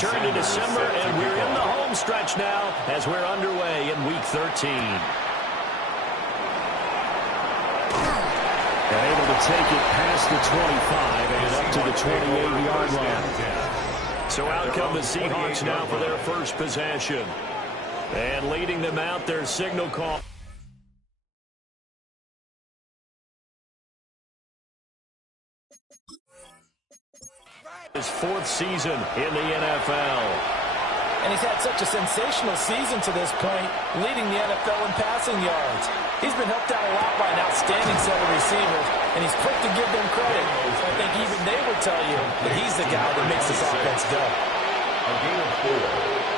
return to December, and we're in the home stretch now as we're underway in Week 13. And able to take it past the 25 and up to the 28-yard line. So out come the Seahawks now for their first possession. And leading them out, their signal call. His fourth season in the NFL. And he's had such a sensational season to this point, leading the NFL in passing yards. He's been helped out a lot by an outstanding set of receivers, and he's quick to give them credit. I think even they would tell you that he's the guy that makes this offense go. A gain of 4.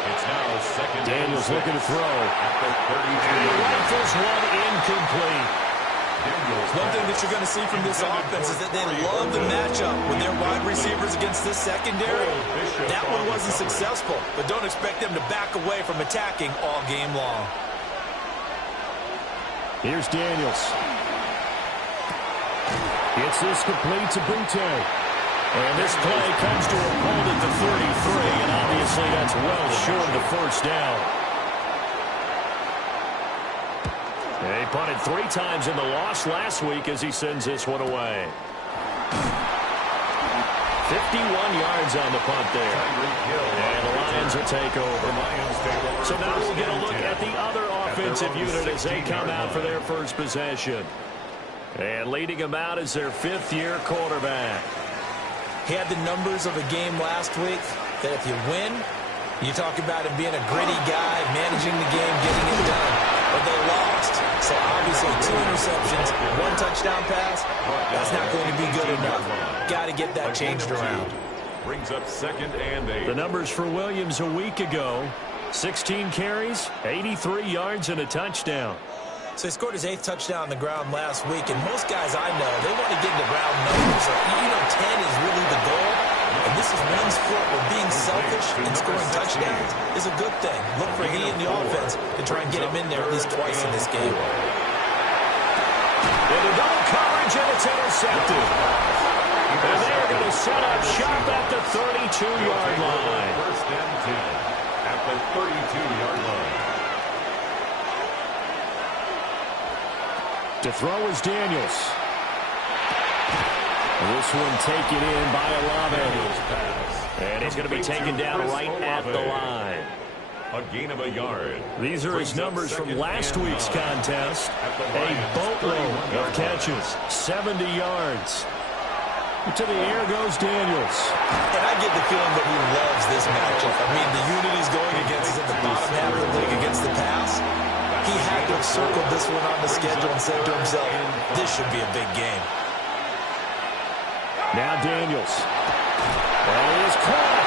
It's now second. Daniels looking to throw. At the 32. And he rifles one incomplete. One thing that you're going to see from this offense is that they love the matchup with their wide receivers against this secondary. That one wasn't successful, but don't expect them to back away from attacking all game long. Here's Daniels. Gets this complete to Butte. And this play comes to a hold at the 33, and obviously that's well short of the first down. He punted 3 times in the loss last week as he sends this one away. 51 yards on the punt there. And the Lions will take over. So now we'll get a look at the other offensive unit as they come out for their first possession. And leading them out is their 5th-year quarterback. He had the numbers of a game last week that if you win, you talk about him being a gritty guy, managing the game, getting it done. But they lost, so obviously 2 interceptions, 1 touchdown pass, that's not going to be good enough. Got to get that changed around. Brings up 2nd and 8. The numbers for Williams a week ago, 16 carries, 83 yards, and a touchdown. So he scored his 8th touchdown on the ground last week, and most guys I know, they want to get into round numbers. So, 10 is really the goal. And this is one sport where being selfish and scoring touchdowns is a good thing. Look for he and the offense to try and get him in there at least twice in this game. Into double coverage, and it's intercepted. And they're going to set up shop at the 32-yard line. First and 10 at the 32-yard line. To throw is Daniels. This one taken in by Olave. And he's going to be taken down right at the line. A gain of a yard. These are his numbers from last week's contest. A boatload of catches, 70 yards. To the air goes Daniels. And I get the feeling that he loves this matchup. I mean, the unit he's going against is at the bottom half of the league against the pass. He had to have circled this one on the schedule and said to himself, this should be a big game. Now Daniels. And he is caught.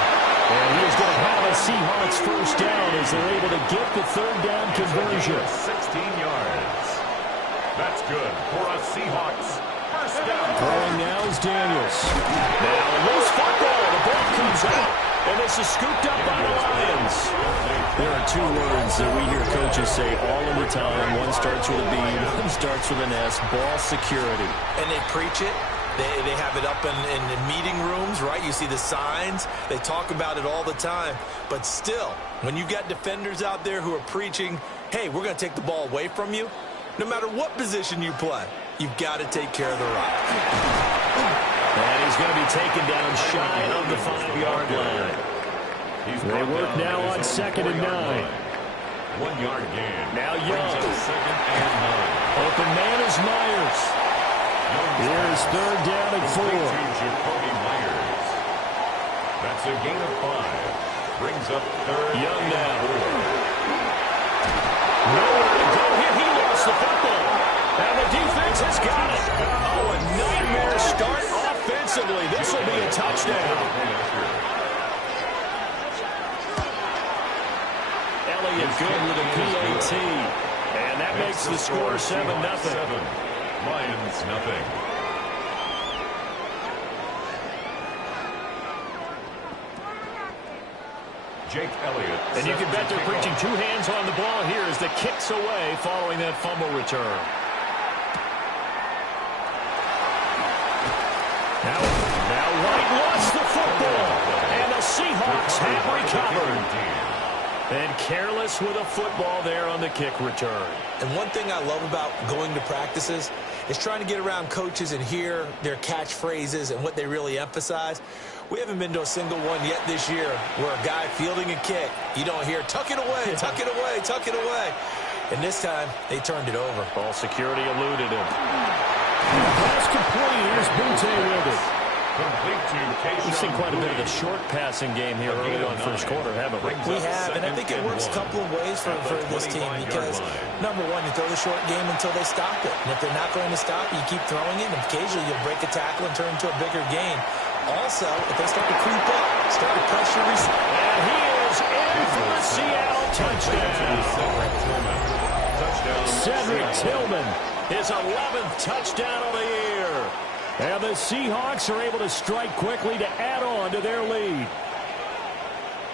And he is going to have a Seahawks first down as they're able to get the 3rd down conversion. 16 yards. That's good for a Seahawks first down. Throwing now is Daniels. Now loose football. The ball comes out. And this is scooped up by the Lions. There are 2 words that we hear coaches say all of the time. One starts with a B, one starts with an S. Ball security. And they preach it. They have it up in meeting rooms, right? You see the signs. They talk about it all the time. But still, when you got defenders out there who are preaching, hey, we're going to take the ball away from you, no matter what position you play, you've got to take care of the rock. And he's going to be taken down shy of the 5-yard line. They work now on 2nd and 9. 1 yard gain. Now Young. 2nd and 9. Open man is Myers. Here's 3rd down and 4. Jacoby Myers. That's a gain of 5. Brings up 3rd. Young now. Nowhere to go here. He lost the football. And the defense has got it. Oh, a nightmare start offensively. This will be a touchdown. Elliott good with a PAT. And that makes the score 7-0. Lions nothing. Jake Elliott. And you can bet they're preaching 2 hands on the ball here as the kick's away following that fumble return. Now White lost the football. And the Seahawks Seahawks have recovered. And careless with a football there on the kick return. And one thing I love about going to practices is trying to get around coaches and hear their catchphrases and what they really emphasize. We haven't been to a single one yet this year where a guy fielding a kick, you don't hear, tuck it away, tuck it away, tuck it away. And this time, they turned it over. Ball security eluded him. Pass complete. Here's Butte with it. We've seen quite a bit of the short passing game here early on first quarter, haven't we? We have, and I think it works a couple of ways for this team because, number one, you throw the short game until they stop it. And if they're not going to stop it, you keep throwing it, and occasionally you'll break a tackle and turn into a bigger gain. Also, if they start to creep up, start to pressure. And he is in for the Seattle touchdown. Cedric Tillman, his 11th touchdown of the year. And the Seahawks are able to strike quickly to add on to their lead.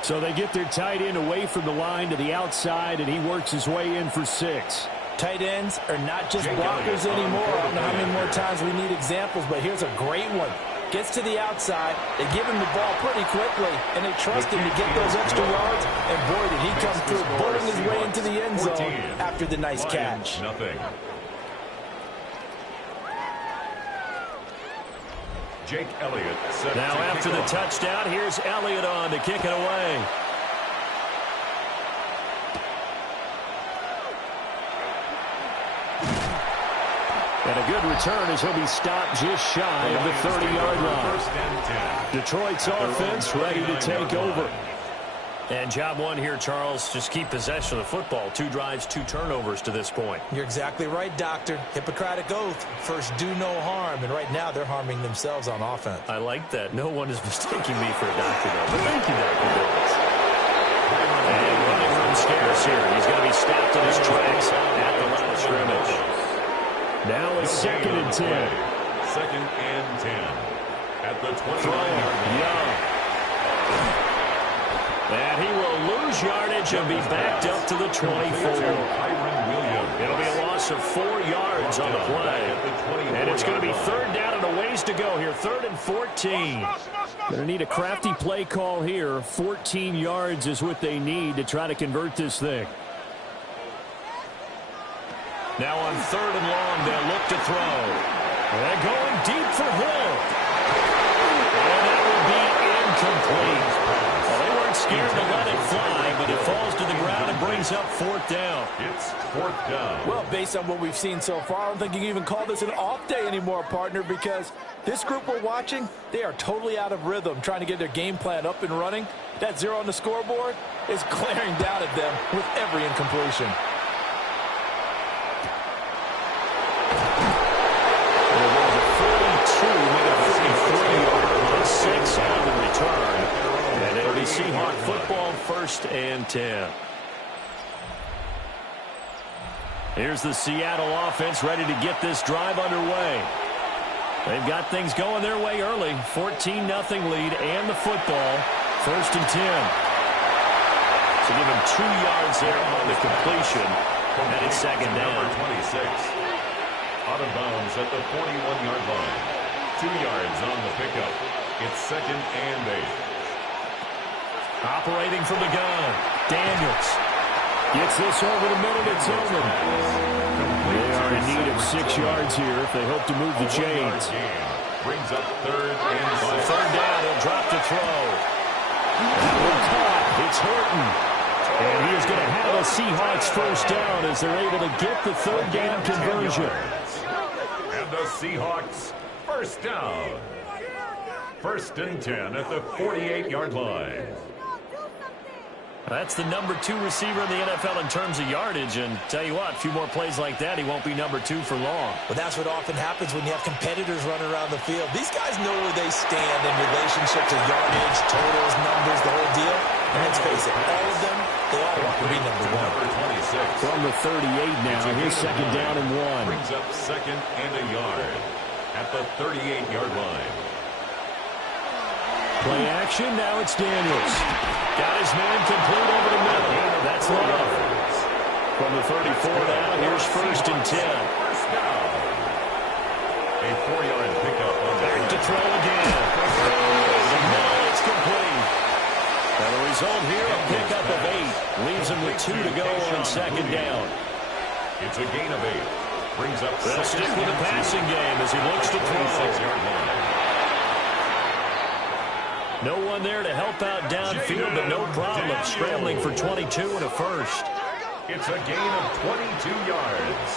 So they get their tight end away from the line to the outside, and he works his way in for 6. Tight ends are not just blockers anymore. I don't know how many more times we need examples, but here's a great one. Gets to the outside, they give him the ball pretty quickly, and they trust him to get those extra yards, and boy, did he come through, bulling his way into the end zone after the nice catch. Jake Elliott. Now after the touchdown, here's Elliott on to kick it away. And a good return as he'll be stopped just shy of the 30-yard line. Detroit's offense ready to take over. And job one here, Charles, just keep possession of the football. 2 drives, 2 turnovers to this point. You're exactly right, Doctor. Hippocratic oath. First, do no harm. And right now, they're harming themselves on offense. I like that. No one is mistaking me for a doctor, though. But thank you, Dr. Bills. And running room scarce here. He's going to be stopped in his tracks at the line of scrimmage. Now it's 2nd and 10. 2nd and 10. At the 29-yard line. Young. And he will lose yardage and be backed up to the 24. It'll be a loss of 4 yards on the play. And it's going to be 3rd down and a ways to go here. 3rd and 14. Going to need a crafty play call here. 14 yards is what they need to try to convert this thing. Now on 3rd and long, they'll look to throw. They're going deep for Hill. And that will be incomplete. Well, they weren't scared to let it fly, but it falls to the ground and brings up 4th down. It's 4th down. Well, based on what we've seen so far, I don't think you can even call this an off day anymore, partner, because this group we're watching, they are totally out of rhythm, trying to get their game plan up and running. That 0 on the scoreboard is glaring down at them with every incompletion. Seahawk football, 1st and 10. Here's the Seattle offense ready to get this drive underway. They've got things going their way early. 14-0 lead and the football. 1st and 10. So give him 2 yards there on the completion. And it's 2nd down. Number 26. Out of bounds at the 41-yard line. 2 yards on the pickup. It's 2nd and 8. Operating from the gun, Daniels gets this over the middle to Tillman. They are in need of 6 yards here if they hope to move the chains. Brings up 3rd and 6. On 3rd down, he'll drop to throw. That one caught. It's Horton. And he is going to have a Seahawks 1st down as they're able to get the 3rd down conversion. And the Seahawks 1st down. 1st and 10 at the 48-yard line. That's the number 2 receiver in the NFL in terms of yardage. And tell you what, a few more plays like that, he won't be number 2 for long. Well, that's what often happens when you have competitors running around the field. These guys know where they stand in relationship to yardage, totals, numbers, the whole deal. And let's face it, all of them, they all want to be number 1. Number 26. From the 38 now, here's 2nd down and 1. Brings up 2nd and a yard at the 38-yard line. Play action, now it's Daniels. Got his man complete over the middle. That's Love. From the 34 now, here's 1st and 10. A 4-yard pickup on Back to throw again. Over the middle, it's complete. And the result here, a pickup of 8. Leaves him with 2 to go on second down. It's a gain of 8. Brings up They'll stick with the passing game as he looks to throw. No one there to help out downfield, but no problem scrambling for 22 and a first. It's a gain of 22 yards.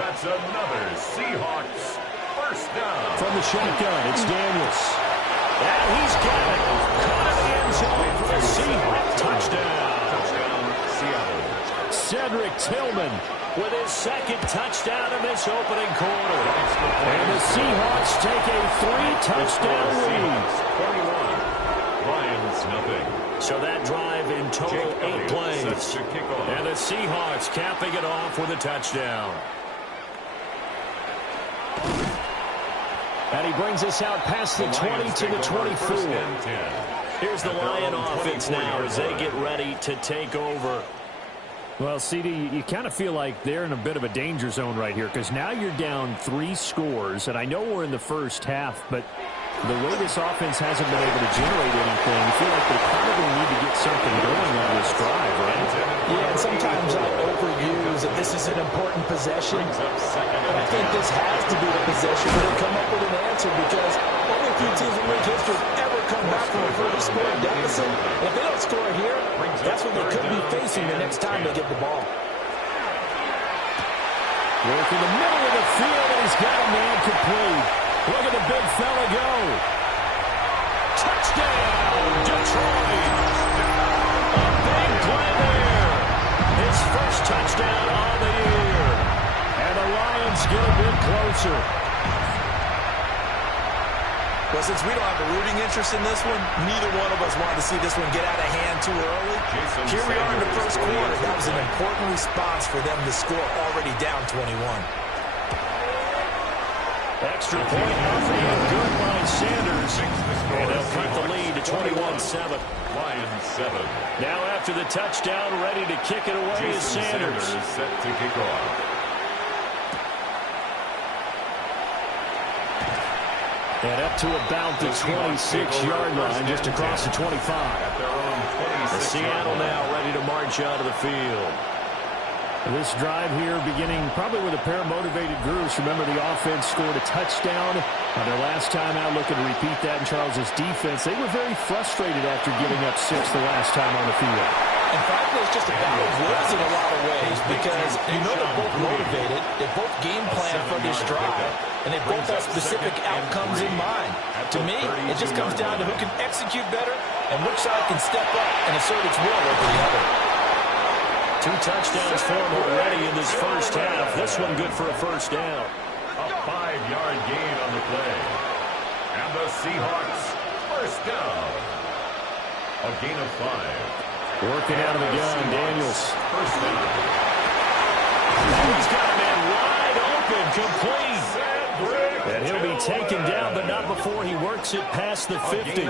That's another Seahawks first down. From the shotgun, it's Daniels. And he's got it. Caught in the end zone for the Seahawks touchdown. Touchdown, Seattle. Cedric Tillman with his second touchdown in this opening quarter. And the Seahawks take a 3-touchdown lead. 21. Lions, nothing. So that drive in total 8 plays. And the Seahawks capping it off with a touchdown. And he brings us out past the 20 to the 24. Here's the Lion offense now as they get ready to take over. Well, CD, you kind of feel like they're in a bit of a danger zone right here because now you're down 3 scores, and I know we're in the first half, but the way this offense hasn't been able to generate anything, you feel like they probably need to get something going on this drive, right? Yeah, and sometimes I overuse that this is an important possession. And I think this has to be the possession where they come up with an answer because only a few teams in league history ever come back from a first score deficit. And if they don't score here, that's what they could be facing the next time they get the ball. Work in the middle of the field, and he's got a man complete. Look at the big fella go. Touchdown, Detroit. A big play there. His first touchdown on the year. And the Lions get a bit closer. Well, since we don't have a rooting interest in this one, neither one of us wanted to see this one get out of hand too early. Here we are in the first quarter. That was an important response for them to score already down 21. Extra point, nothing good by Sanders. And they'll cut the lead to 21-7. Lions 7. Now after the touchdown, ready to kick it away is Sanders. Set to kick off. And up to about the 26-yard line, just across the 25. The Seattle now ready to march out of the field. This drive here beginning probably with a pair of motivated groups. Remember, the offense scored a touchdown on their last time out. Looking to repeat that in Charles's defense. They were very frustrated after giving up 6 the last time on the field. And frankly, it's just a battle of wills in a lot of ways because you know they're both motivated. They both game plan for this drive, and they both have specific outcomes in mind. To me, it just comes down to who can execute better and which side can step up and assert its will over the other. 2 touchdowns for him already in this first half. This one good for a first down. A 5-yard gain on the play. And the Seahawks first down. A gain of 5. Working out of the gun, Daniels. First down. He's got a man wide open, complete. And he'll be taken down, but not before he works it past the 50.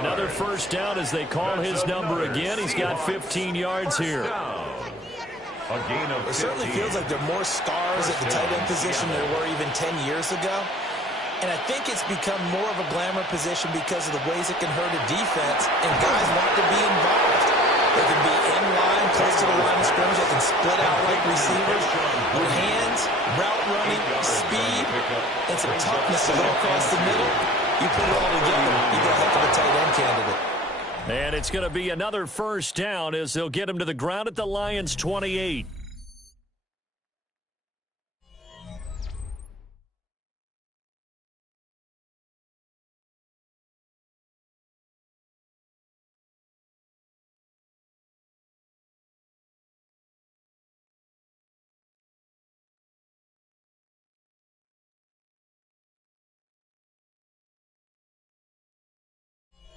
Another first down as they call his number again. He's got 15 yards here. A gain of 15. It certainly feels like there are more stars at the tight end position than there were even 10 years ago. And I think it's become more of a glamour position because of the ways it can hurt a defense, and guys want to be involved. They can be in line, close to the line of scrimmage. They can split out like receivers. With hands, route running, speed, and some toughness to go across the middle. You put it all together, you get a heck of a tight end candidate. And it's going to be another first down as they'll get him to the ground at the Lions' 28.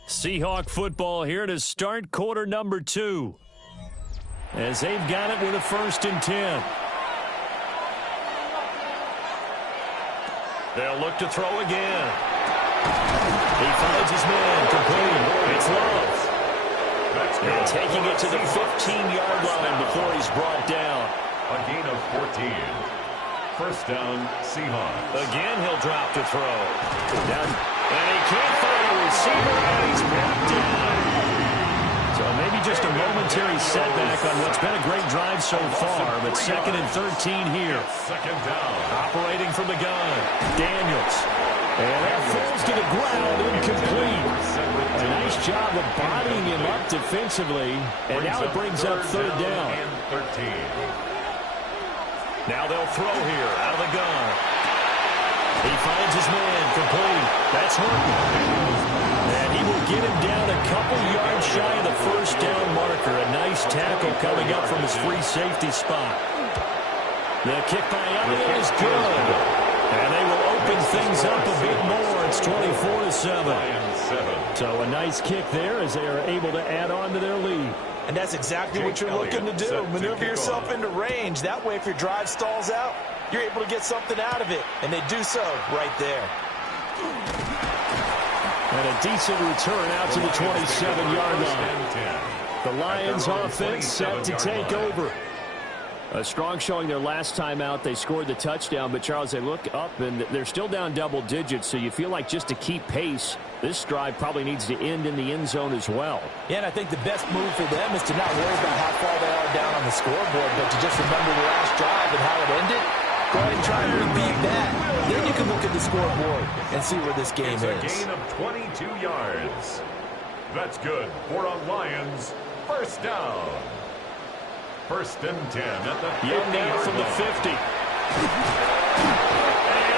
Seahawk football here to start quarter number 2. As they've got it with a 1st and 10. They'll look to throw again. He finds his man complete. It's Love. And taking it to the 15-yard line before he's brought down. A gain of 14. First down, Seahawks. Again, he'll drop to throw. Down, and he can't find a receiver, and he's brought down. just a momentary setback on what's been a great drive so far, but 2nd and 13 here. Second down. Operating from the gun, Daniels. And that falls to the ground, incomplete. A nice job of bodying him up defensively, and now it brings up 3rd down. Now they'll throw here out of the gun. He finds his man, complete. That's Horton. And he will get him down a couple yards shy of the 1st down marker. A nice tackle coming up from his free safety spot. The kick by Elliott is good. And they will open things up a bit more. It's 24-7. So a nice kick there as they are able to add on to their lead. And that's exactly what you're looking to do. Maneuver yourself into range. That way, if your drive stalls out, you're able to get something out of it. And they do so right there. And a decent return out to the 27-yard line. The Lions offense set to take over. A strong showing their last time out. They scored the touchdown, but, Charles, they look up, and they're still down double digits, so you feel like just to keep pace, this drive probably needs to end in the end zone as well. Yeah, and I think the best move for them is to not worry about how far they are down on the scoreboard, but to just remember the last drive and how it ended. Go ahead and try and repeat that. Then you can look at the scoreboard and see where this game is. It's a gain of 22 yards. That's good for a Lions 1st down. 1st and 10 at the 50 now from the 50. And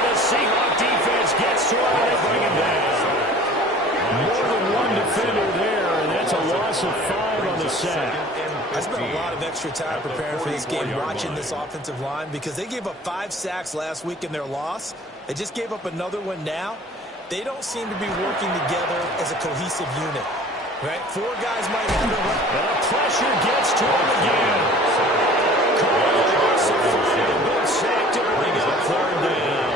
the Seahawk defense gets to it and they bring him down. More than one defender there, and that's a loss of 5 on the sack. I spent a lot of extra time preparing for this game, watching this offensive line, because they gave up 5 sacks last week in their loss. They just gave up another one now. They don't seem to be working together as a cohesive unit. Right? 4 guys might have to run. The pressure gets to him again. Carlos, a good sack to bring up 3rd down.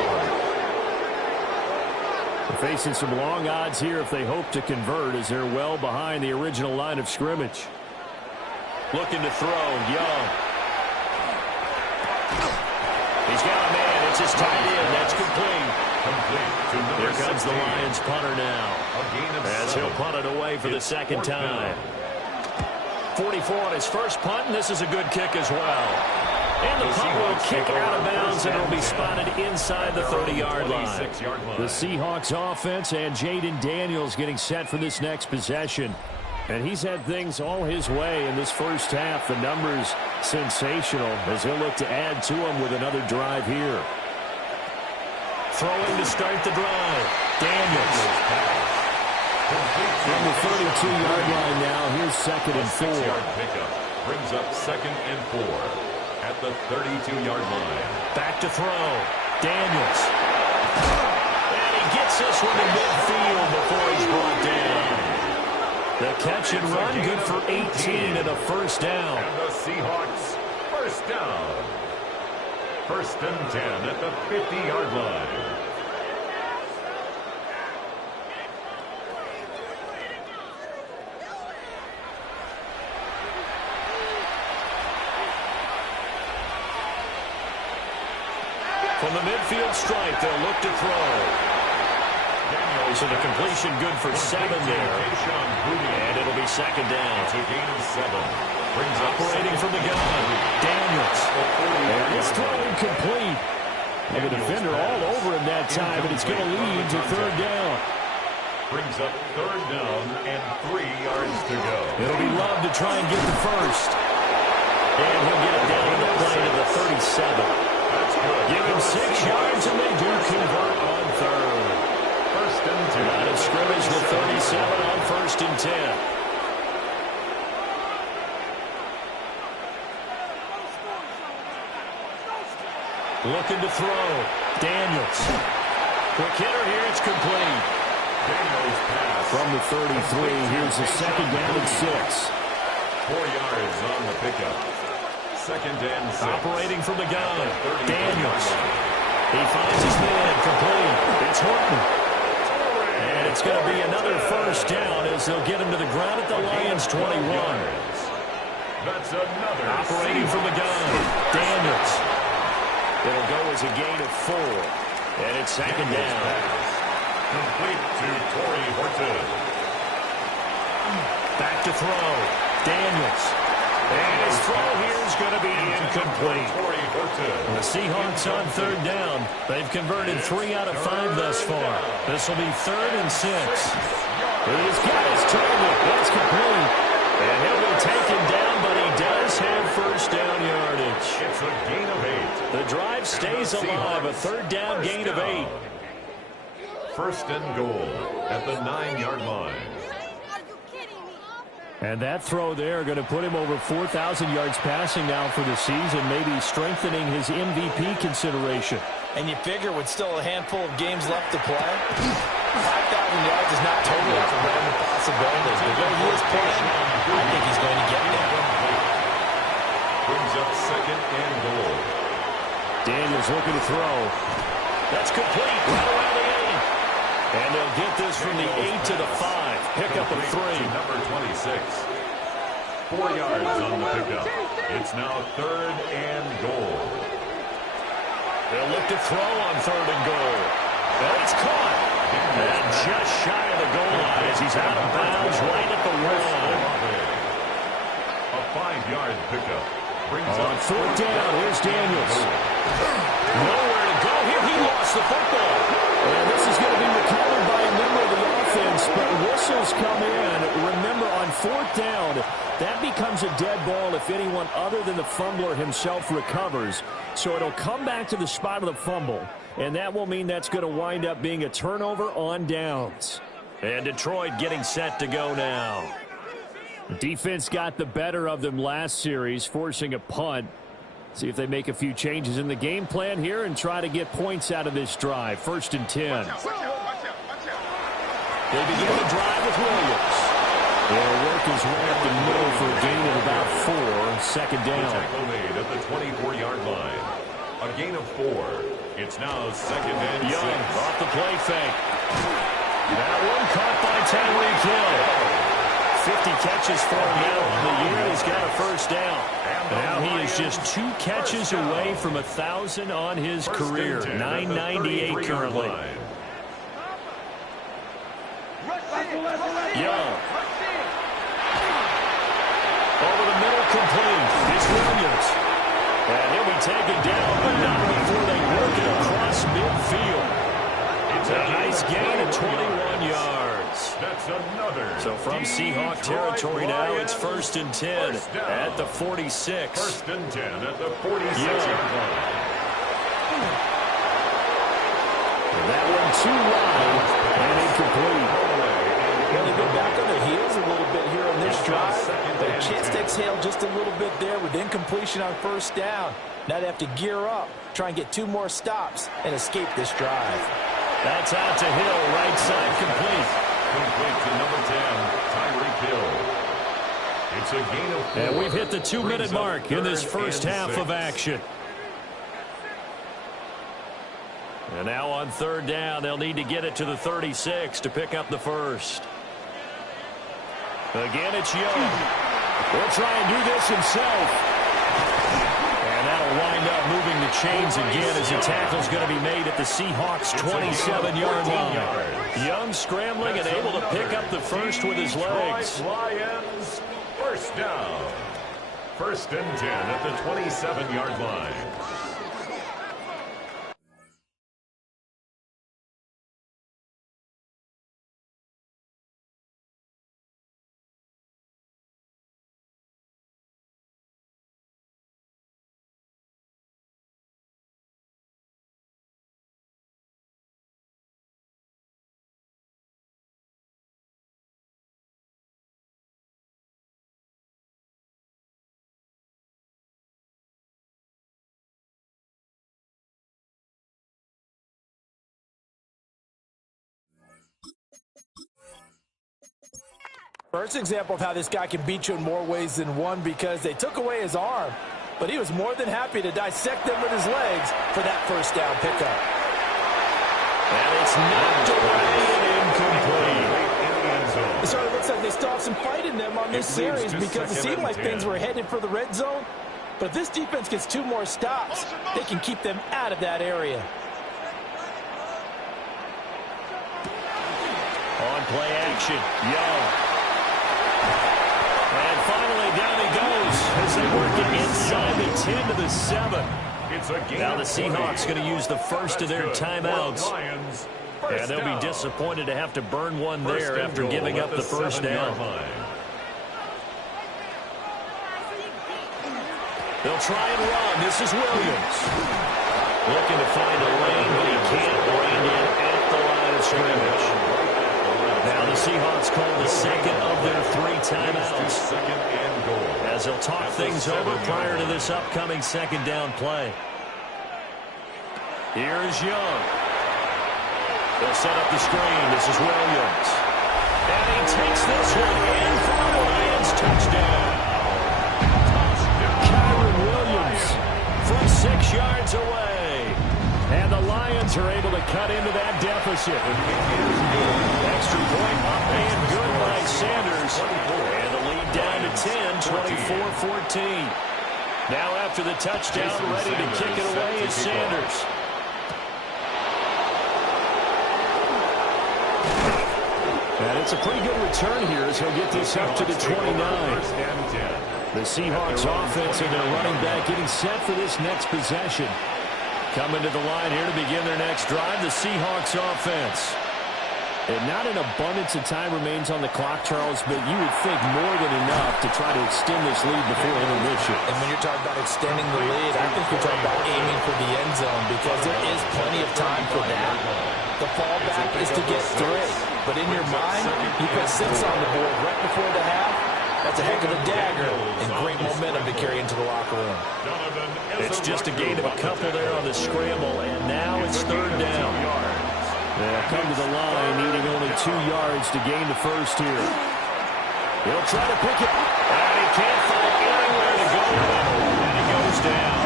They're facing some long odds here if they hope to convert, as they're well behind the original line of scrimmage. Looking to throw, Young. He's got a man. It's his tight end. That's complete. Here comes the Lions punter now, as he'll punt it away for the 2nd time. 44 on his first punt, and this is a good kick as well. And the punt will kick out of bounds, and it'll be spotted inside the 30-yard line. The Seahawks offense and Jaden Daniels getting set for this next possession. And he's had things all his way in this first half. The numbers sensational as he'll look to add to them with another drive here. Throwing to start the drive. Daniels. From the 32-yard line now, here's 2nd and 4. Pickup brings up 2nd and 4 at the 32-yard line. Back to throw. Daniels. And he gets this one to midfield before he's brought down. The catch and run, good for 18 and a 1st down. And the Seahawks 1st down. 1st and 10 at the 50-yard line. From the midfield stripe, they'll look to throw. So the completion good for 7 there. And it'll be 2nd down. It's a gain of 7. Operating from the gun. Daniels. And this throw incomplete. And the defender all over him that time, but it's going to lead to 3rd down. Brings up 3rd down and 3 yards to go. It'll be Love to try and get the first. And he'll get it down to the play to the 37. That's good. Give him 6 yards, and they do convert on 3rd. 1st and 10. Line of scrimmage with 37 on 1st and 10. Looking to throw. Daniels. Quick hitter here. It's complete. Daniels pass. From the 33, here's the 2nd down and 6. 4 yards on the pickup. 2nd and 6. Operating from the gun. Daniels. He finds his man. Complete. It's Horton. And it's going to be another 1st down as they'll get him to the ground at the Lions 21. That's another. Operating from the gun. Daniels. It'll go as a gain of 4. And it's 2nd down. Complete to Torrey Horton. Back to throw. Daniels. And his throw here is going to be incomplete. The Seahawks on third down. They've converted 3 out of 5 thus far. This will be 3rd and 6. He's got his target. That's complete. And he'll be taken down, but he does have first down yardage. It's a gain of 8. The drive stays alive. A 3rd down gain of 8. 1st and goal at the 9-yard line. And that throw there going to put him over 4,000 yards passing now for the season, maybe strengthening his MVP consideration. And you figure with still a handful of games left to play, 5,000 yards is not totally out of the realm of possibilities. The way he is playing, I think he's going to get there. Brings up 2nd and goal. Daniels looking to throw. That's complete right around the 8. And they'll get this from the 8 to the 5. Pickup of 3. Number 26. 4 yards on the pickup. It's now 3rd and goal. They'll look to throw on 3rd and goal. And it's caught. And just shy of the goal line as he's out of bounds right at the 1. A 5-yard pickup. Brings On up 4th down, here's Daniels. Nowhere to go here. He lost the football. And this is going to be recovered by a member of the offense, but whistles come in. Remember, on 4th down, that becomes a dead ball if anyone other than the fumbler himself recovers. So it'll come back to the spot of the fumble, and that will mean that's going to wind up being a turnover on downs. And Detroit getting set to go now. The defense got the better of them last series, forcing a punt. See if they make a few changes in the game plan here and try to get points out of this drive. 1st and 10. They begin the drive with Williams. They'll work his way up the middle for a gain of about 4. 2nd down. tackle made at the 24-yard line. A gain of 4. It's now 2nd and 6. Young off the play fake. That one caught by Tyreek Hill. 50 catches for him now on the year. He's got a first down. Now he is just 2 catches away from 1,000 on his career. 998 currently. Young. Over the middle, complete. It's Williams. And he'll be taken down, but not before they work it across midfield. It's a nice gain of 21 yards. That's another. So from Seahawk territory now, it's 1st and 10 at the 46. 1st and 10 at the 46-yard line. That one too wide and incomplete. Well, they've been back on their heels a little bit here on this drive. But a chance to exhale just a little bit there with incompletion on 1st down. Now they have to gear up, try and get 2 more stops, and escape this drive. That's out to Hill, right side complete. Complete to number 10, Tyreek Hill. It's a gain of 4. And we've hit the 2-minute mark in this first half of action. And now on 3rd down, they'll need to get it to the 36 to pick up the first. Again, it's Young. He'll try and do this himself. And that'll wind up moving the chains again as the tackle's going to be made at the Seahawks' 27-yard line. Young scrambling and able to pick up the first with his legs. Lions, first down. 1st and 10 at the 27-yard line. First example of how this guy can beat you in more ways than one, because they took away his arm, but he was more than happy to dissect them with his legs for that 1st down pickup. And it's knocked away and incomplete. It sort of looks like they still have some fight in them on this series, because it seemed like things were headed for the red zone. But if this defense gets 2 more stops, they can keep them out of that area. On play action, Young. And finally as they work it inside the 10 to the 7. It's a gain Now the of Seahawks 20. going to use the first of their That's good. timeouts. Lions, And first they'll be down. disappointed to have to burn one First there and after goal giving at up the first 7-yard down. line. They'll try and run. This is Williams. Looking to find a lane, but he can't land in at the line of scrimmage. Now the Seahawks call the second of their 3 timeouts. Second and goal. As they'll talk things over prior to this upcoming second down play. Here is Young. They'll set up the screen. This is Williams. And he takes this one in for the Lions touchdown. Williams from 6 yards away. And the Lions are able to cut into that deficit. Extra point up and good by Sanders. And the lead down to 10, 24-14. Now after the touchdown, ready to kick it away is Sanders. And it's a pretty good return here as he'll get this up to the 29. The Seahawks offense and their running back getting set for this next possession. Coming to the line here to begin their next drive, the Seahawks offense. And not an abundance of time remains on the clock, Charles, but you would think more than enough to try to extend this lead before intermission. And when you're talking about extending the lead, I think you're talking about aiming for the end zone because there is plenty of time for that. The fallback is to get 3. But in your mind, you put 6 on the board right before the half. That's a heck of a dagger and great momentum to carry into the locker room. It's just a gain of a couple there on the scramble, and now it's 3rd down. They'll come to the line, needing only 2 yards to gain the first here. He'll try to pick it, and he can't find anywhere to go, and he goes down.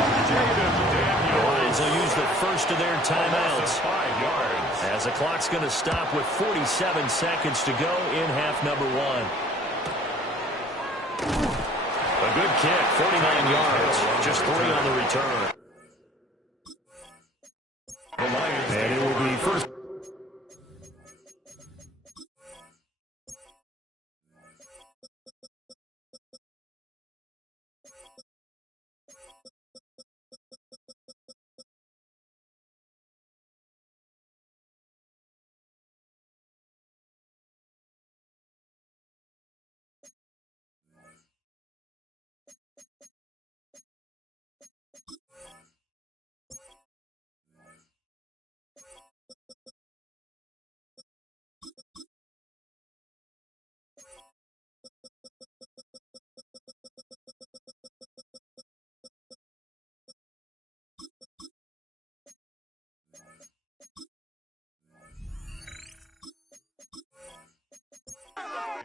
The Lions will use the first of their timeouts, as the clock's going to stop with 47 seconds to go in half number 1. A good kick, 49 yards, just 3 on the return. And it will be first.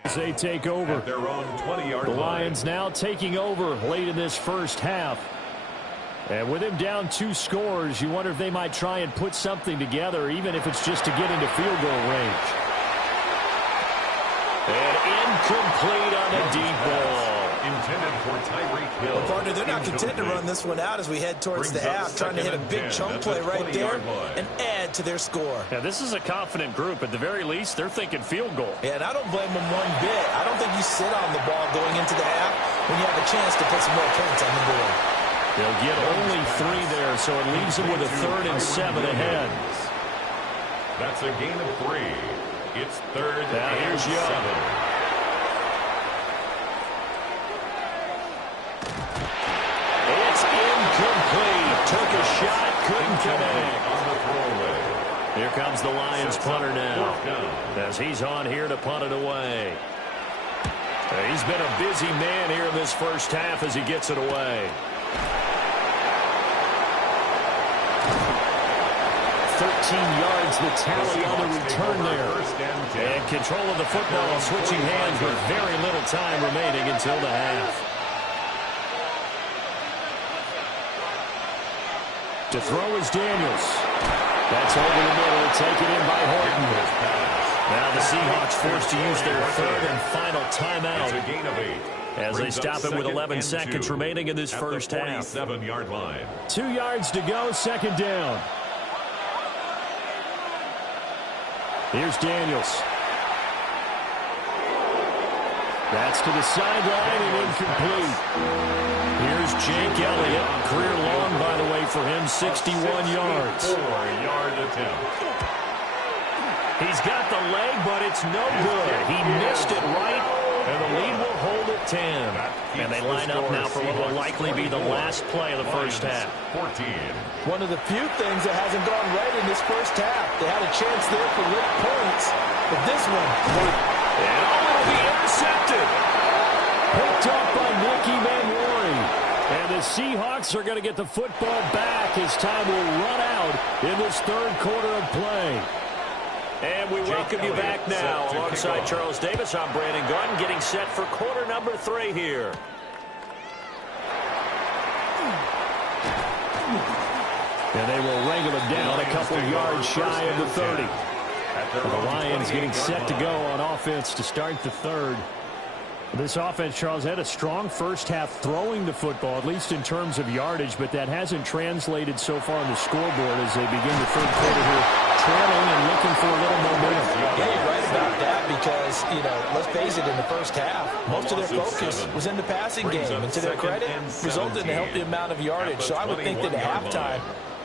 As they take over, At their own 20-yard the line. Lions now taking over late in this first half. And with him down 2 scores, you wonder if they might try and put something together, even if it's just to get into field goal range. And incomplete on the deep ball. Intended for Tyreek Hill. Well, partner, they're not content to run this one out as we head towards the half, trying to hit a big chunk play right there and add to their score. Yeah, this is a confident group. At the very least, they're thinking field goal. Yeah, and I don't blame them one bit. I don't think you sit on the ball going into the half when you have a chance to put some more points on the board. They'll get only 3 there, so it leaves them with a 3rd and 7 ahead. That's a gain of 3. It's 3rd Now and here's Young. 7. It's incomplete. Took a shot, couldn't connect. On the throwaway. Here comes the Lions punter now, as he's on here to punt it away. He's been a busy man here in this first half as he gets it away. 13 yards the tally on the return there. And control of the football switching hands with very little time remaining until the half. To throw is Daniels. That's over the middle, taken in by Horton. Now the Seahawks forced to use their 3rd and final timeout It's a gain of 8. as they stop it with 11 seconds remaining in this first half. 47-yard line. 2 yards to go, 2nd down. Here's Daniels. That's to the sideline and incomplete. Jake Elliott. Career long, by the way, for him, 61 yards. 4-yard attempt. He's got the leg, but it's no good. He missed it right, and the lead will hold at 10. And they line up now for what will likely be the last play of the first half. 14. One of the few things that hasn't gone right in this first half. They had a chance there for late points, but this one, and it'll be intercepted. Picked up by Nicky Manwari. And the Seahawks are going to get the football back as time will run out in this third quarter of play. And we welcome you back now. Alongside Charles Davis, I'm Brandon Gunn, getting set for quarter number 3 here. And they will wrangle it down a couple yards shy of the 30. The Lions getting set to go on offense to start the third. This offense, Charles, had a strong first half throwing the football, at least in terms of yardage, but that hasn't translated so far on the scoreboard as they begin the third quarter here, trailing and looking for a little momentum. yeah, you're right about that because, let's face it, in the first half, most of their focus was in the passing game. And to their credit, resulted in a healthy amount of yardage. So I would think that at halftime,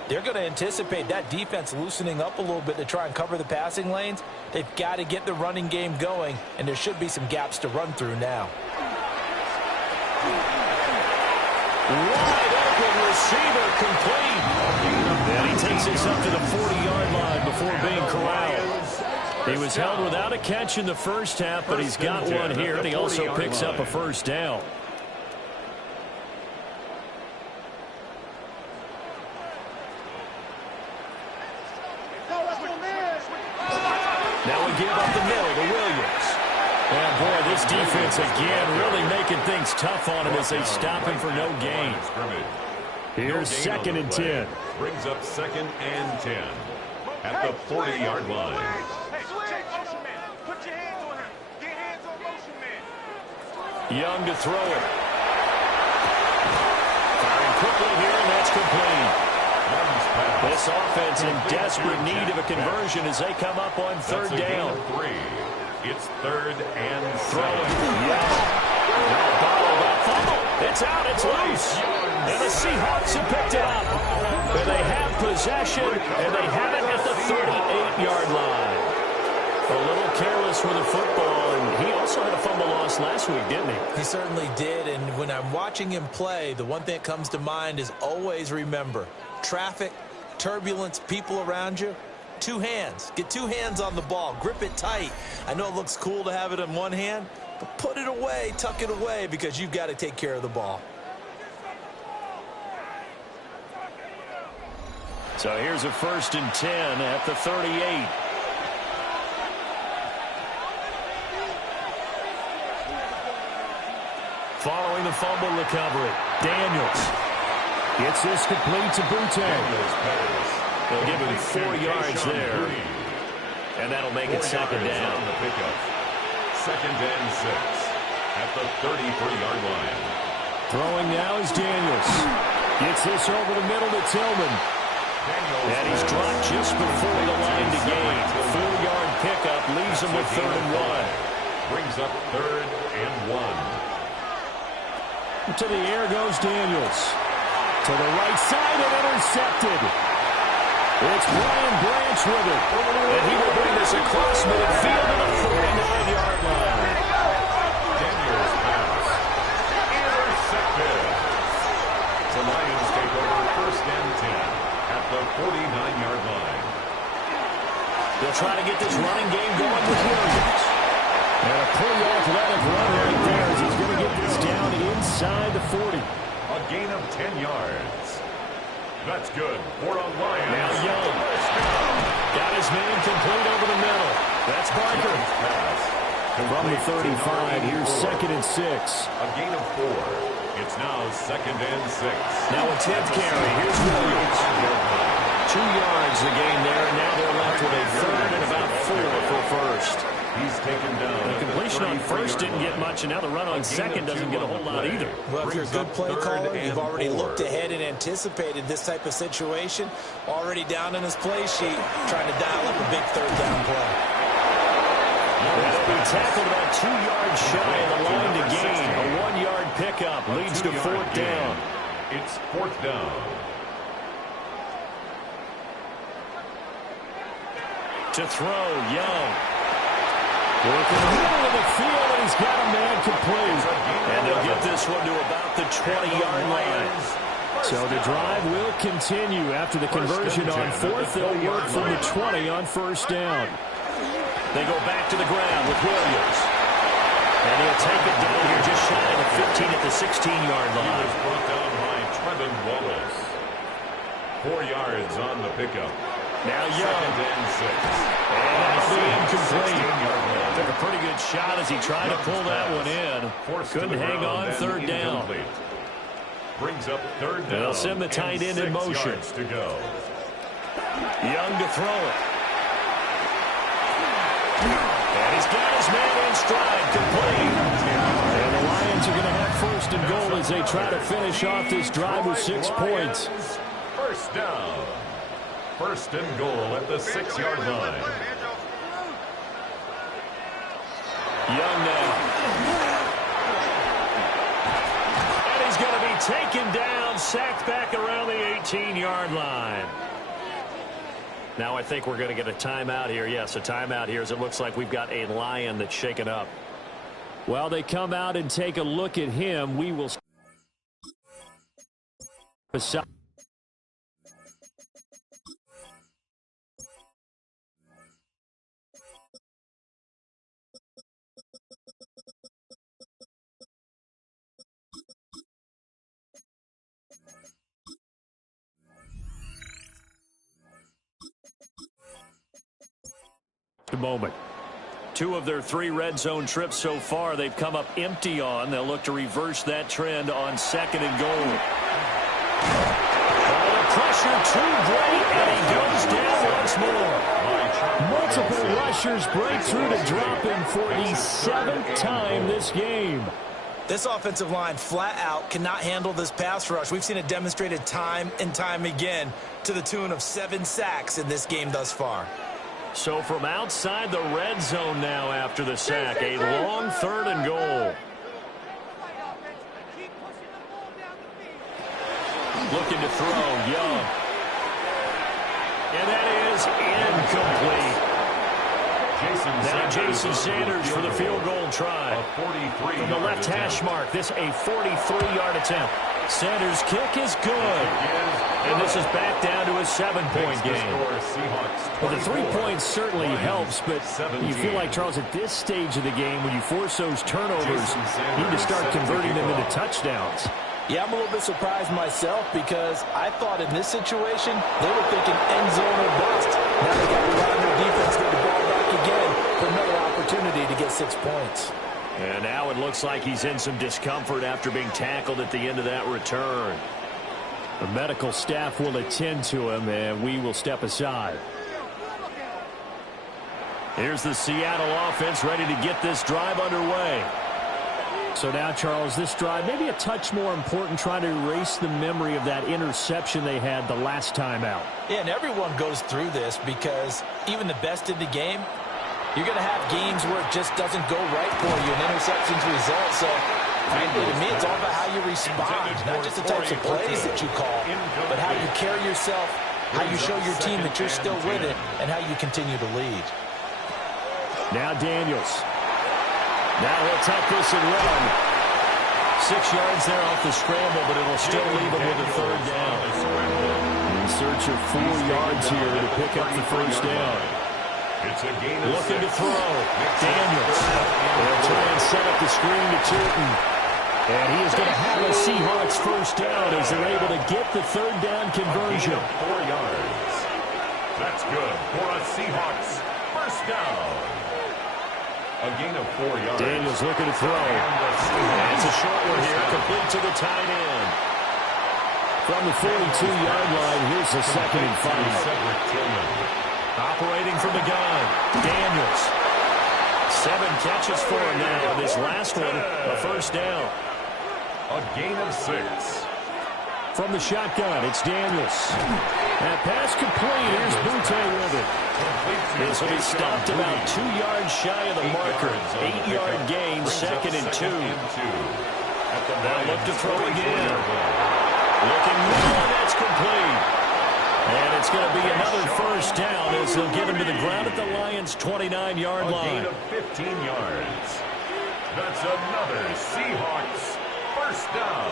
they're going to anticipate that defense loosening up a little bit to try and cover the passing lanes. They've got to get the running game going, and there should be some gaps to run through now. Wide open receiver complete. And he takes this up to the 40-yard line before being corralled. He was held without a catch in the first half, but he's got one here, and he also picks up a first down. Now we give up the middle to Williams. And, boy, this defense again really making things tough on him as they stop him for no gain. Here's second and 10. Brings up second and 10 at the 40-yard line. Young to throw it. Firing quickly here, and that's complete. This offense in desperate need of a conversion as they come up on third down. It's third and throwing. Bottled up. Fumble. It's out. It's loose. And the Seahawks have picked it up. And they have possession, and they have it at the 38-yard line. A little careless with the football, and he also had a fumble loss last week, didn't he? He certainly did, and when I'm watching him play, the one thing that comes to mind is always remember, traffic, turbulence, people around you, 2 hands. Get 2 hands on the ball. Grip it tight. I know it looks cool to have it in one hand, but put it away, tuck it away, because you've got to take care of the ball. So here's a first and 10 at the 38. Following the fumble recovery, Daniels gets this complete to Butte. They'll give him 4 yards there, and that'll make it second down. Second and 6 at the 33-yard line. Throwing now is Daniels. Gets this over the middle to Tillman. And he's dropped just before the line to gain. 4-yard pickup leaves him with third and 1. Brings up third and 1. To the air goes Daniels. To the right side and intercepted. It's Brian Branch with it. And he will bring this across midfield to the 49-yard line. Daniels pass. Intercepted. The Lions take over first and 10 at the 49-yard line. They'll try to get this running game going with Williams. And a pretty athletic run right there as he's going to get this down inside the 40. A gain of 10 yards. That's good for a Lions. Now Young. Got his man complete over the middle. That's Barker. From the 35, here's second and 6. A gain of 4. It's now second and 6. Now a 10th carry. Here's Williams. 2 yards the gain there, and now they're left with a third and about 4 for first. He's taken down. The completion on first didn't get much, and now the run on second doesn't get a whole lot either. Well, if you're a good play caller, you've already looked ahead and anticipated this type of situation. Already down in his play sheet, trying to dial up a big third down play. They'll be tackled about 2 yards shy of the line to gain. A 1-yard pickup leads to fourth down. 4th down. To throw, Young. Working the middle of the field, and he's got a man complete. And they'll get this one to about the 20-yard line. So the drive will continue. After the conversion on 4th, they'll work from the 20 on 1st down. They go back to the ground with Williams. And he'll take it down here just shy of the 15 at the 16-yard He line. was brought down by Trevin Wallace. 4 yards on the pickup. Now Young. 2nd and 6. And that'll be incomplete. Took a pretty good shot as he tried to pull that one in. Couldn't hang on 3rd down. Brings up 3rd down. They'll send the tight end in motion. To go. Young to throw it. And he's got his man in stride, complete. And the Lions are going to have 1st and goal as they try to finish off this drive with 6 points. 1st down. 1st and goal at the 6-yard line. Young now. And he's going to be taken down, sacked back around the 18-yard line. Now I think we're going to get a timeout here. Yes, a timeout here as it looks like we've got a Lion that's shaken up. While they come out and take a look at him, we will... moment. 2 of their 3 red zone trips so far they've come up empty on. They'll look to reverse that trend on 2nd and goal. Oh, the pressure too great, and he goes down once more. Multiple rushers break through to drop him for the 7th time this game. This offensive line flat out cannot handle this pass rush. We've seen it demonstrated time and time again to the tune of 7 sacks in this game thus far. So from outside the red zone now after the sack, a long 3rd and goal. Looking to throw, Young. And that is incomplete. Now Jason Sanders for the field goal try. From the left hash mark, this a 43-yard attempt. Sanders' kick is good. And this is back down to a 7-point game. Well, the 3 points certainly helps, but you feel like, Charles, at this stage of the game, when you force those turnovers, you need to start converting them into touchdowns. Yeah, I'm a little bit surprised myself because I thought in this situation, they were thinking end zone or bust. Now they got to rely on their defense, get the ball back again for another opportunity to get 6 points. And now it looks like he's in some discomfort after being tackled at the end of that return. The medical staff will attend to him, and we will step aside. Here's the Seattle offense ready to get this drive underway. So now, Charles, this drive maybe a touch more important, trying to erase the memory of that interception they had the last time out. Yeah, and everyone goes through this because even the best in the game, you're going to have games where it just doesn't go right for you and interceptions result. So, frankly, to me, it's all about how you respond, not just the types of plays that you call, but how you carry yourself, how you show your team that you're still with it, and how you continue to lead. Now Daniels. Now he'll tuck this and run. 6 yards there off the scramble, but it'll still leave him with a 3rd down. In search of 4 yards here to pick up the 1st down. Looking to throw. Daniels. They'll try and set up the screen to Tootin. And he is going to have a Seahawks 1st down as they're able to get the 3rd down conversion. 4 yards. That's good for a Seahawks 1st down. A gain of 4 yards. Daniels looking to throw. And it's a short one here, complete to the tight end. From the 42-yard line, here's the 2nd and 5. Operating from the gun, Daniels. 7 catches for him now. This last one, a 1st down. A gain of 6. From the shotgun, it's Daniels. That pass complete. Here's Butte with it. This will be stopped about 2 yards shy of the marker. 8-yard gain, 2nd and 2. They'll look to throw again. Looking middle, and that's complete. And it's going to be another first down as they'll get him to the ground at the Lions' 29-yard line. A gain of 15 yards. That's another Seahawks first down.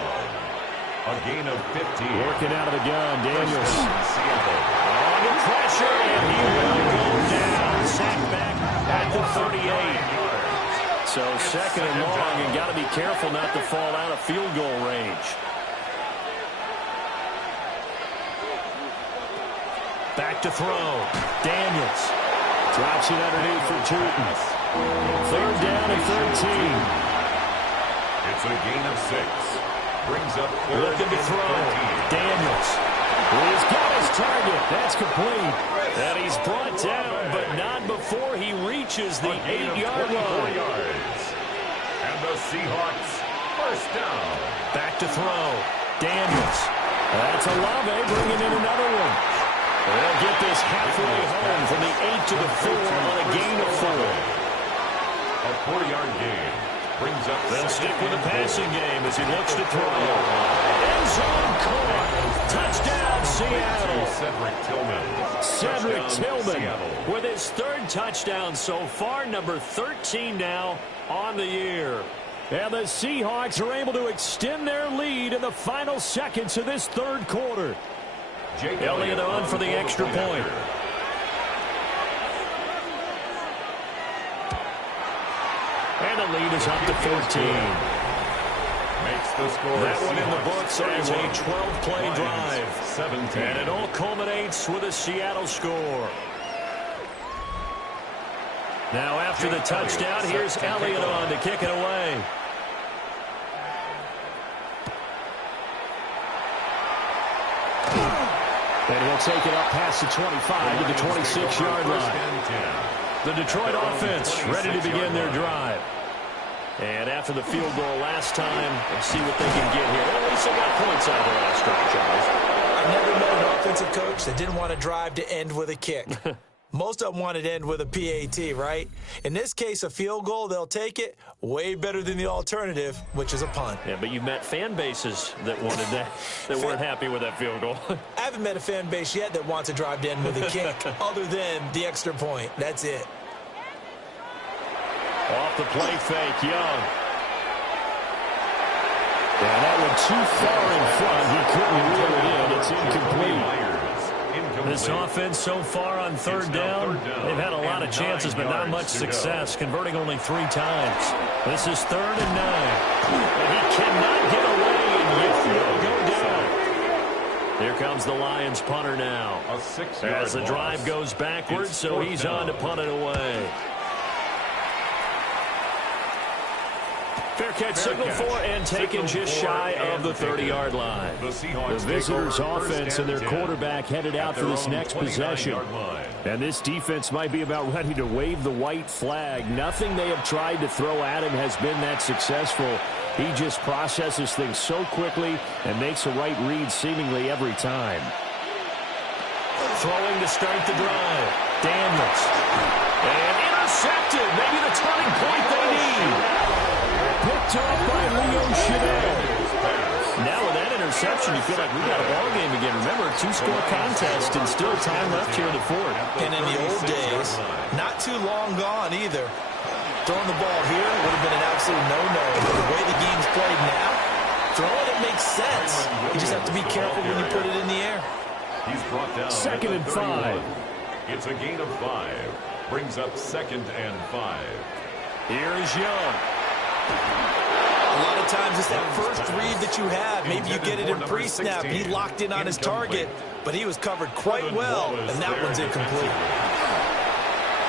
A gain of 15. Working out of the gun, Daniels. Under pressure, and he will go down. Sacked back at the 38. So second and long, and got to be careful not to fall out of field goal range. Back to throw. Daniels drops it underneath for Tootin. Third down and 13. It's a gain of 6. Brings up third. Looking to throw. Daniels. He's got his target. That's complete. And he's brought down, but not before he reaches the 8-yard line. And the Seahawks first down. Back to throw. Daniels. That's Olave bringing in another one. They'll get this halfway home from the 8 to the 4 on a gain of 4. A 4-yard gain. Brings up. They'll stick with the passing game as he looks to throw. End zone caught. Touchdown, Seattle. Cedric Tillman with his third touchdown so far, number 13 now on the year. And the Seahawks are able to extend their lead in the final seconds of this third quarter. Elliott on for the extra point. And the lead is up to 14. Makes the score. That one in the books as a 12-play drive. 17. And it all culminates with a Seattle score. Now after the touchdown, here's Elliott on to kick it away. And he'll take it up past the 25 to the 26-yard line. The Detroit offense ready to begin their drive. And after the field goal last time, let's see what they can get here. Well, at least they got points out of the last drive, Charles. I've never met an offensive coach that didn't want to drive to end with a kick. Most of them want it to end with a PAT, right? In this case, a field goal, they'll take it. Way better than the alternative, which is a punt. Yeah, but you've met fan bases that wanted that, that weren't happy with that field goal. I haven't met a fan base yet that wants to drive to end with a kick other than the extra point. That's it. Off the play fake, Young. Yeah, that one too far in front. He couldn't reel it in. It's incomplete. This offense so far on third down, they've had a lot of chances, but not much success, converting only 3 times. This is 3rd and 9. And he cannot get away, and yet will go down. Here comes the Lions punter now. As the drive goes backwards, so he's on to punt it away. Fair catch signal for and taken just shy of the 30-yard line. The visitors' offense and their quarterback headed out for this next possession. And this defense might be about ready to wave the white flag. Nothing they have tried to throw at him has been that successful. He just processes things so quickly and makes a right read seemingly every time. Throwing to start the drive. Daniels. And intercepted. Maybe the turning point they need. Picked up by Leo Chanel. Now with that interception, you feel like we got a ball game again. Remember, 2-score contest and still time left here in the fourth. And in the old days, not too long gone either. Throwing the ball here would have been an absolute no-no. But the way the game's played now, throwing it makes sense. You just have to be careful when you put it in the air. He's brought down. 2nd and 5. It's a gain of 5. Brings up 2nd and 5. Here's Young. A lot of times it's that first read that you have. Maybe you get it in pre-snap. He locked in on his target, but he was covered quite well, and that one's incomplete.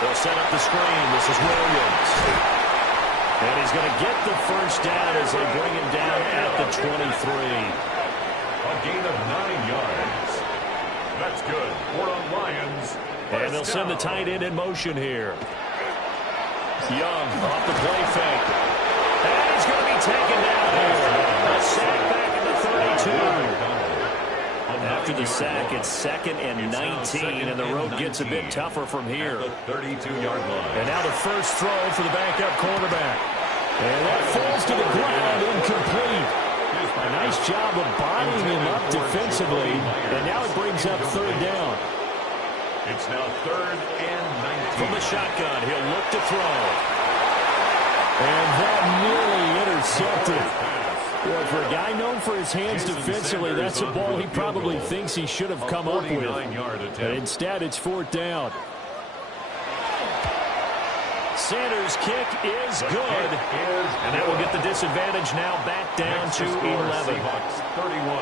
They'll set up the screen. This is Williams. And he's going to get the first down as they bring him down at the 23. A gain of 9 yards. That's good for the Lions. And they'll send the tight end in motion here. Young off the play fake. And he's going to be taken down here. A sack back at the 32. After the sack, it's 2nd and 19, and the road gets a bit tougher from here. The 32-yard line. And now the first throw for the backup quarterback. And that falls to the ground, incomplete. nice job of bodying him up defensively, and now it brings up third down. It's now 3rd and 19. From the shotgun, he'll look to throw. And that nearly intercepted. Well, for a guy known for his hands defensively, that's a ball he probably thinks he should have come up with. But instead, it's 4th down. Sanders' kick is good. And that will get the disadvantage now back down to 11.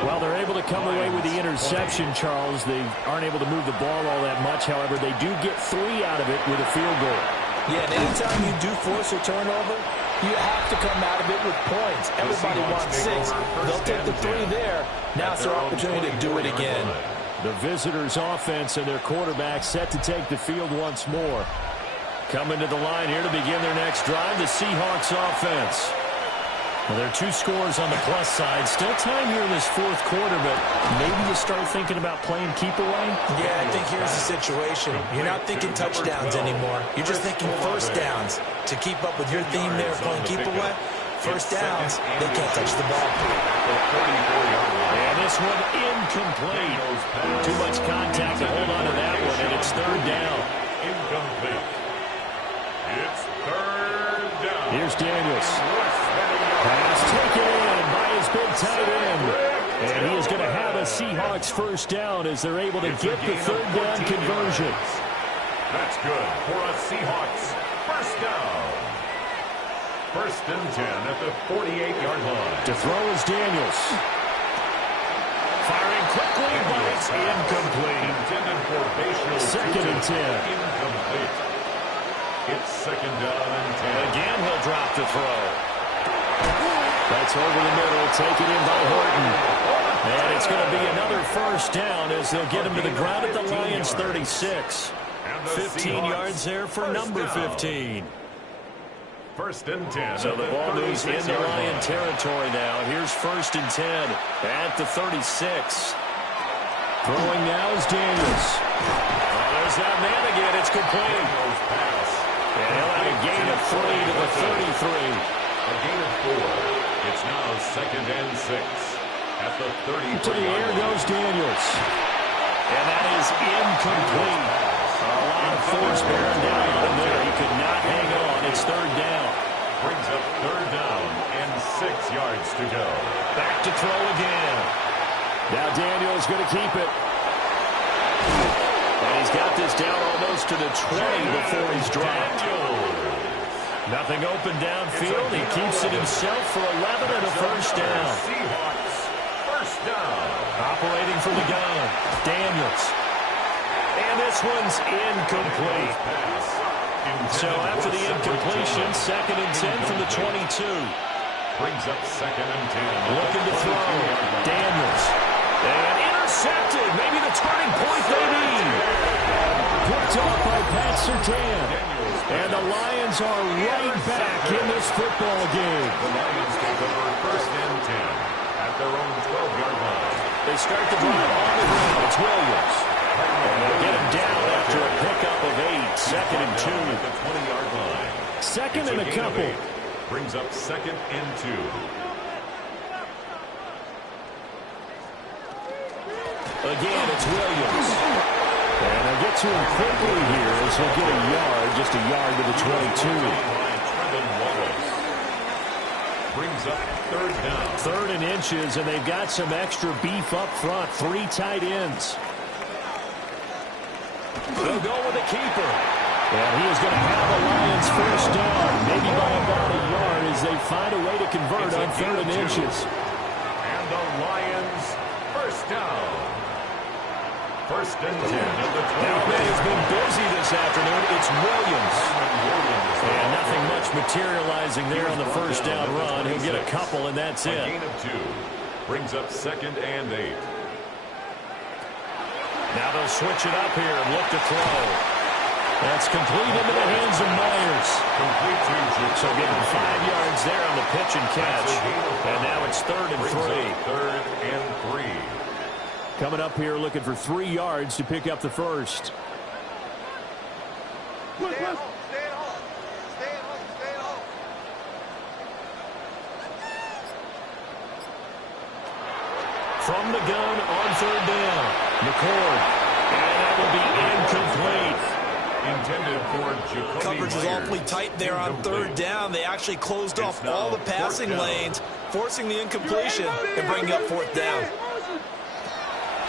Well, they're able to come away with the interception, Charles. They aren't able to move the ball all that much. However, they do get 3 out of it with a field goal. Yeah, and anytime you do force a turnover, you have to come out of it with points. Everybody wants 6. They'll take the 3 there. Now it's their opportunity to do it again. The visitors' offense and their quarterback set to take the field once more. Coming to the line here to begin their next drive, the Seahawks offense. Well, there are 2 scores on the plus side. Still time here in this 4th quarter, but maybe you start thinking about playing keep away? Yeah, I think here's the situation. You're not thinking touchdowns anymore. You're just thinking first downs. To keep up with your theme there, playing keep away, first downs, they can't touch the ball. And this one incomplete. Too much contact to hold on to that one, and it's 3rd down. Incomplete. It's 3rd down. Here's Daniels. Pass taken in by his big tight end. And he is going to have a Seahawks first down as they're able to get the 3rd down conversion. That's good for a Seahawks first down. 1st and 10 at the 48-yard line. To throw is Daniels. Firing quickly, but it's incomplete. Intended for Bastian. 2nd and 10. Incomplete. It's 2nd down and 10. Again, he'll drop to throw. That's over the middle, taken in by Horton. And it's going to be another first down as they'll get him to the ground at the Lions' 36. 15 yards there for number 15. 1st and 10. So the ball moves into Lion territory now. Here's 1st and 10 at the 36. Throwing now is Daniels. Oh, there's that man again. It's complete. And he'll have a gain of 3 to the 33. A gain of 4. It's now 2nd and 6 at the 33. To the air goes Daniels. And that is incomplete. A lot of force bearing down on him there. He could not hang on. It's 3rd down. Brings up 3rd down and 6 yards to go. Back to throw again. Now Daniels going to keep it. And he's got this down almost to the 20 before he's dropped. Nothing open downfield. He keeps it himself for 11 and a first down. Seahawks first down. Operating from the gun, Daniels. And this one's incomplete. So after the incompletion, 2nd and 10 from the 22. Brings up 2nd and 10. Looking to throw. Daniels. And intercepted. Maybe the turning point they need. Picked off by Pat Surtain. And the Lions are right back in this football game. The Lions take over 1st and 10 at their own 12-yard line. They start the drive on the ground. It's Williams. And they'll get him down after a pickup of 8. 2nd and 2. At the 20-yard line. 2nd and a couple. Brings up 2nd and 2. Again, it's Williams. And they'll get to him quickly here as he'll get a yard, just a yard to the 22. Brings up 3rd down. 3rd and inches, and they've got some extra beef up front. 3 tight ends. They'll go with the keeper. And he is going to have a Lions first down, maybe by about a yard as they find a way to convert on 3rd and inches. And the Lions first down. 1st and 10 at the 20. Now, man, it's been busy this afternoon. It's Williams. And nothing much materializing there on the first down run. He'll get a couple, and that's it. A gain of 2. Brings up 2nd and 8. Now they'll switch it up here and look to throw. That's complete into the hands of Myers. Complete to So getting 5 yards there on the pitch and catch. And now it's 3rd and 3. 3rd and 3. Coming up here looking for 3 yards to pick up the first. Stay at home. Stay at home. Stay at home. Stay at home. From the gun on third down. McCord. And that will be incomplete. Intended for Jacoby Coverage was awfully tight there on third down. They actually closed off all the passing lanes, forcing the incompletion and bringing up fourth down.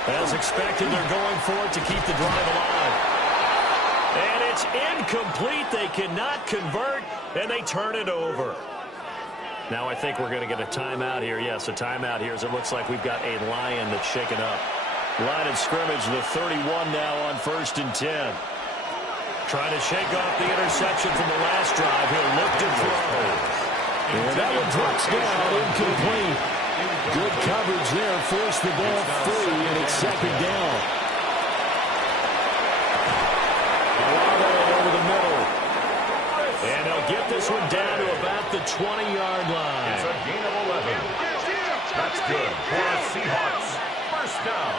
As expected, they're going for it to keep the drive alive. And it's incomplete. They cannot convert, and they turn it over. Now I think we're going to get a timeout here. Yes, a timeout here as it looks like we've got a Lion that's shaken up. Line of scrimmage, the 31 now on 1st and 10. Trying to shake off the interception from the last drive. He'll look to throw. And that one drops down, incomplete. Good coverage there, forced the ball free, and it's second down. Over the middle. And they'll get this one down to about the 20-yard line. It's a gain of 11. That's good for the Seahawks. First down.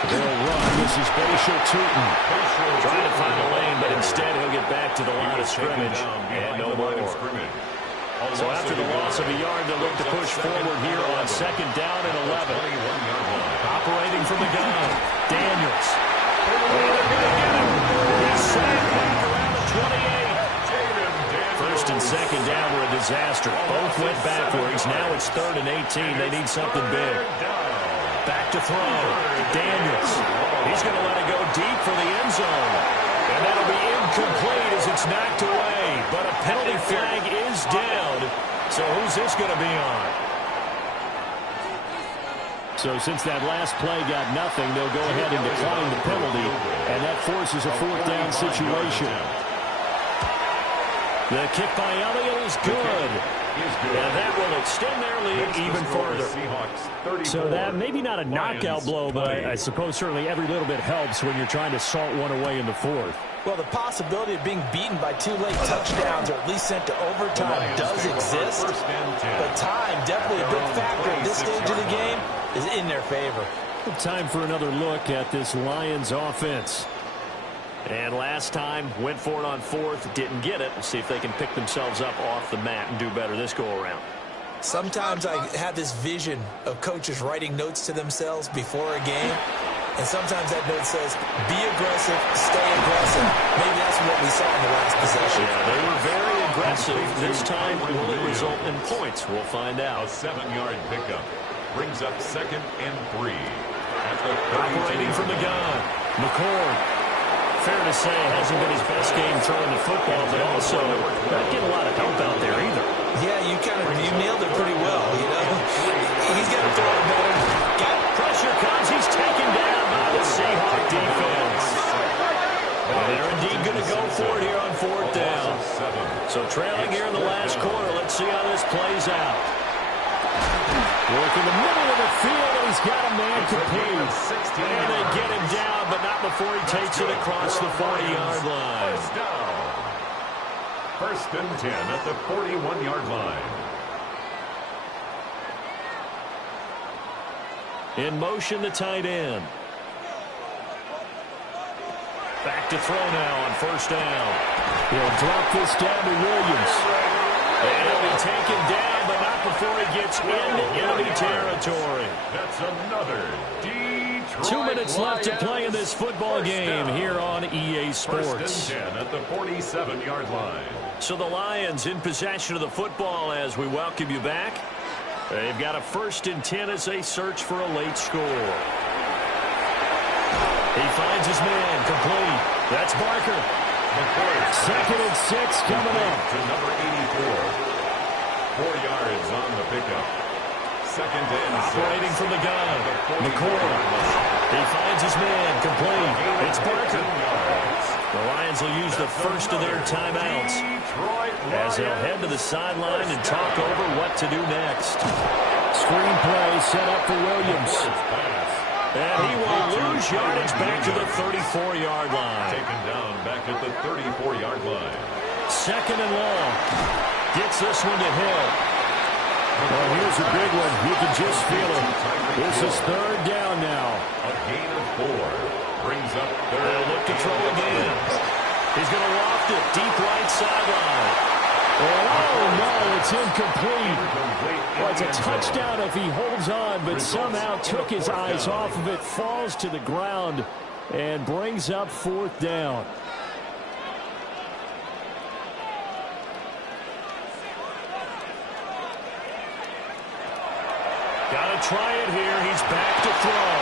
They'll run. This is Bashal Tootin. Trying to find a lane, but instead he'll get back to the line of scrimmage. And no more. So after the loss of a yard, they'll look to push forward here on second down and 11. Operating from the gun. Daniels. And they're going to get him. He's sacked back around the 28. First and second down were a disaster. Both went backwards. Now it's 3rd and 18. They need something big. Back to throw. Daniels. He's going to let it go deep for the end zone. And that'll be incomplete as it's knocked away. But a penalty flag is down. So who's this going to be on? So since that last play got nothing, they'll go ahead and decline the penalty. And that forces a fourth down situation. The kick by Elliott is good. And that will extend their lead even further. So that maybe not a knockout blow, but I suppose certainly every little bit helps when you're trying to salt one away in the fourth. Well, the possibility of being beaten by 2 late touchdowns or at least sent to overtime does exist. But time, definitely a big factor at this stage of the game, is in their favor. Time for another look at this Lions offense. And last time, went for it on 4th, didn't get it. We'll see if they can pick themselves up off the mat and do better this go-around. Sometimes I have this vision of coaches writing notes to themselves before a game. And sometimes that note says, be aggressive, stay aggressive. Maybe that's what we saw in the last possession. Yeah, they were very aggressive. This time, will it result in points? We'll find out. A 7-yard pickup brings up 2nd and 3. At the operating from the gun. McCord. Fair to say, hasn't been his best game throwing the football, but also not getting a lot of help out there either. Yeah, you nailed it pretty well, you know. He's got to throw it better. Pressure comes. He's taken down by the Seahawk defense. And they're indeed going to go for it here on 4th down. So trailing here in the last quarter. Let's see how this plays out. Work in the middle of the field, and he's got a man complete. And they get him down, but not before he takes it across the 40-yard line. First and 10 at the 41-yard line. In motion, the tight end. Back to throw now on 1st down. He'll drop this down to Williams. And he'll be taken down, but not before he gets into enemy territory. That's another Detroit 2 minutes left to play in this football game down. here on EA Sports. First and 10 at the 47-yard line. So the Lions in possession of the football as we welcome you back. They've got a 1st and 10 as they search for a late score. He finds his man, complete. That's Barker. 2nd and 6 coming up. To number 84. 4 yards on the pickup. 2nd and 6. Operating from the gun. McCord. He finds his man, complete. It's Barker. The Lions will use the first of their timeouts as they'll head to the sideline and talk over what to do next. Screen play set up for Williams. And he will lose yardage back to the 34-yard line. Taken down back at the 34-yard line. 2nd and long. Gets this one to Hill. Well, here's a big one. You can just feel it. This is 3rd down now. A gain of 4. Brings up 3rd. They'll look to throw again. He's going to loft it deep right sideline. Oh, no, it's incomplete. Well, it's a touchdown if he holds on, but somehow took his eyes off of it, falls to the ground, and brings up 4th down. Got to try it here. He's back to throw.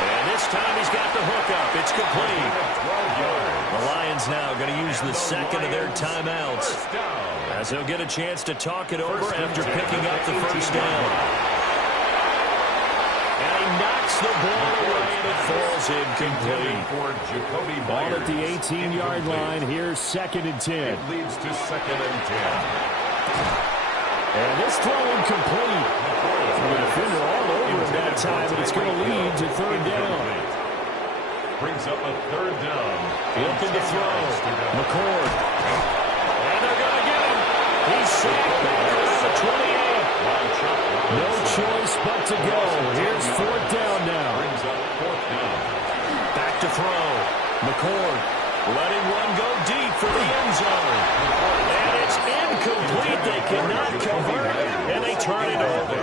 And this time he's got the hook up. It's complete. The Lions now going to use the second of their timeouts, as they'll get a chance to talk it over after picking up the first down. And he knocks the ball away, and it falls incomplete. Ball at the 18-yard line. Here's 2nd and 10. It leads to 2nd and 10. And this throw incomplete. The defender all over him that time, and it's going to lead to 3rd down. Brings up a 3rd down. Looking to throw. McCord. And they're going to get him. He's sacked back around the 28. No choice but to go. Here's 4th down now. Brings up 4th down. Back to throw. McCord letting one go deep for the end zone. And it's incomplete. They cannot cover, and they turn it over.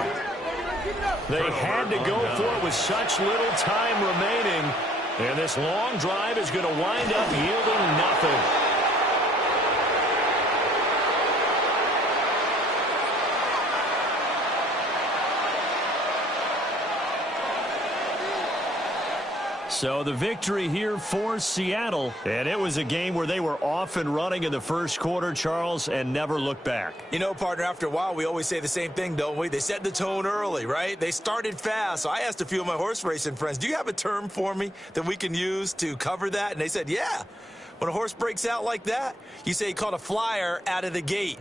They had to go for it with such little time remaining. And this long drive is going to wind up yielding nothing. So the victory here for Seattle. And it was a game where they were off and running in the first quarter, Charles, and never looked back. You know, partner, after a while, we always say the same thing, don't we? They set the tone early, right? They started fast. So I asked a few of my horse racing friends, do you have a term for me that we can use to cover that? And they said, yeah. When a horse breaks out like that, you say he caught a flyer out of the gate.